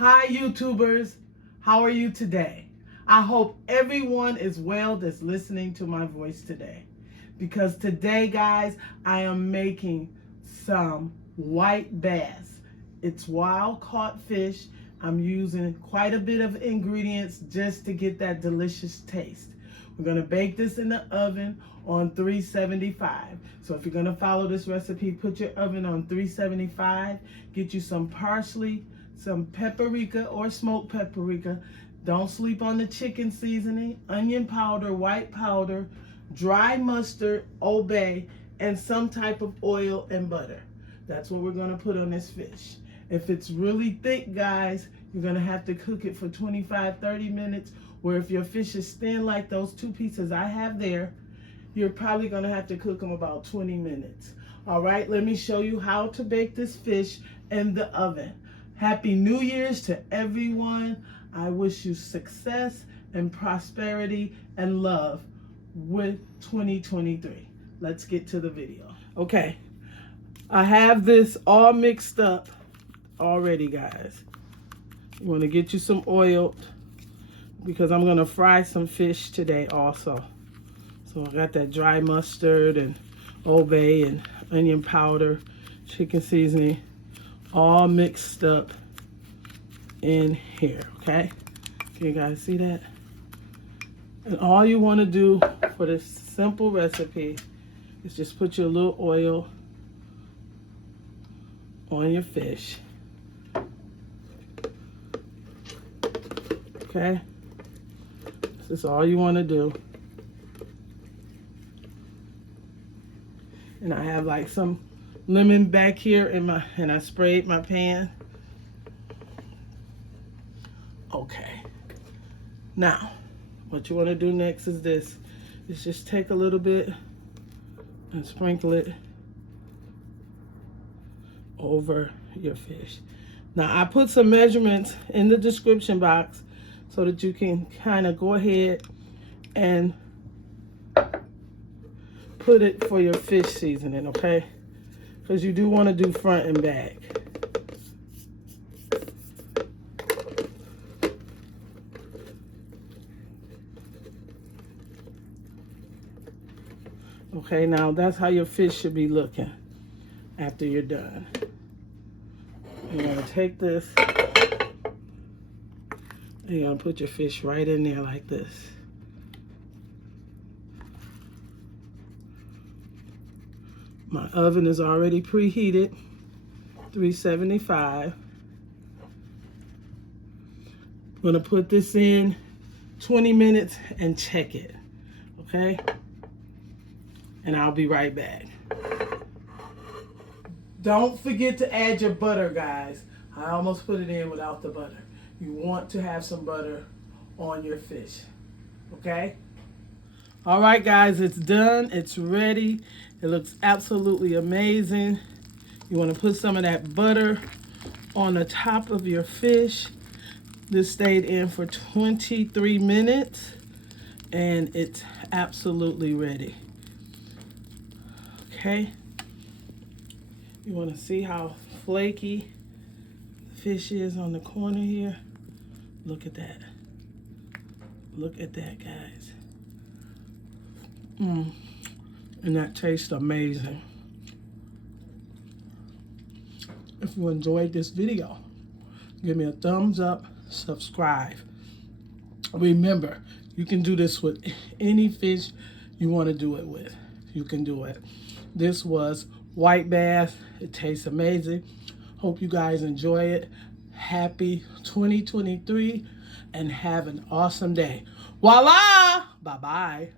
Hi YouTubers, how are you today? I hope everyone is well that's listening to my voice today. Because today, guys, I am making some white bass. It's wild caught fish. I'm using quite a bit of ingredients just to get that delicious taste. We're gonna bake this in the oven on 375. So if you're gonna follow this recipe, put your oven on 375. Get you some parsley, some paprika or smoked paprika. Don't sleep on the chicken seasoning, onion powder, white powder, dry mustard, Old Bay, and some type of oil and butter. That's what we're gonna put on this fish. If it's really thick, guys, you're gonna have to cook it for 25-30 minutes, where if your fish is thin like those two pieces I have there, you're probably gonna have to cook them about 20 minutes. All right, let me show you how to bake this fish in the oven. Happy New Year's to everyone. I wish you success and prosperity and love with 2023. Let's get to the video. Okay, I have this all mixed up already, guys. You want to get you some oil because I'm going to fry some fish today also. So I got that dry mustard and Old Bay and onion powder, chicken seasoning, all mixed up in here, okay? Can you guys see that? And all you want to do for this simple recipe is just put your little oil on your fish. Okay? This is all you want to do. And I have like some lemon back here and I sprayed my pan. Okay. Now, what you want to do next is this. Is just take a little bit and sprinkle it over your fish. Now, I put some measurements in the description box so that you can kind of go ahead and put it for your fish seasoning, okay? Because you do want to do front and back. Okay, now that's how your fish should be looking after you're done. You're gonna take this and you're gonna put your fish right in there like this. My oven is already preheated, 375. I'm gonna put this in 20 minutes and check it, okay? And I'll be right back. Don't forget to add your butter, guys. I almost put it in without the butter. You want to have some butter on your fish, okay? All right, guys, it's done. It's ready. It looks absolutely amazing. You want to put some of that butter on the top of your fish. This stayed in for 23 minutes, and it's absolutely ready. Okay, you want to see how flaky the fish is on the corner here? Look at that. Look at that, guys. And that tastes amazing. If you enjoyed this video, give me a thumbs up, subscribe. Remember, you can do this with any fish you want to do it with. You can do it. This was white bass. It tastes amazing. Hope you guys enjoy it. Happy 2023 and have an awesome day. Voila! Bye-bye.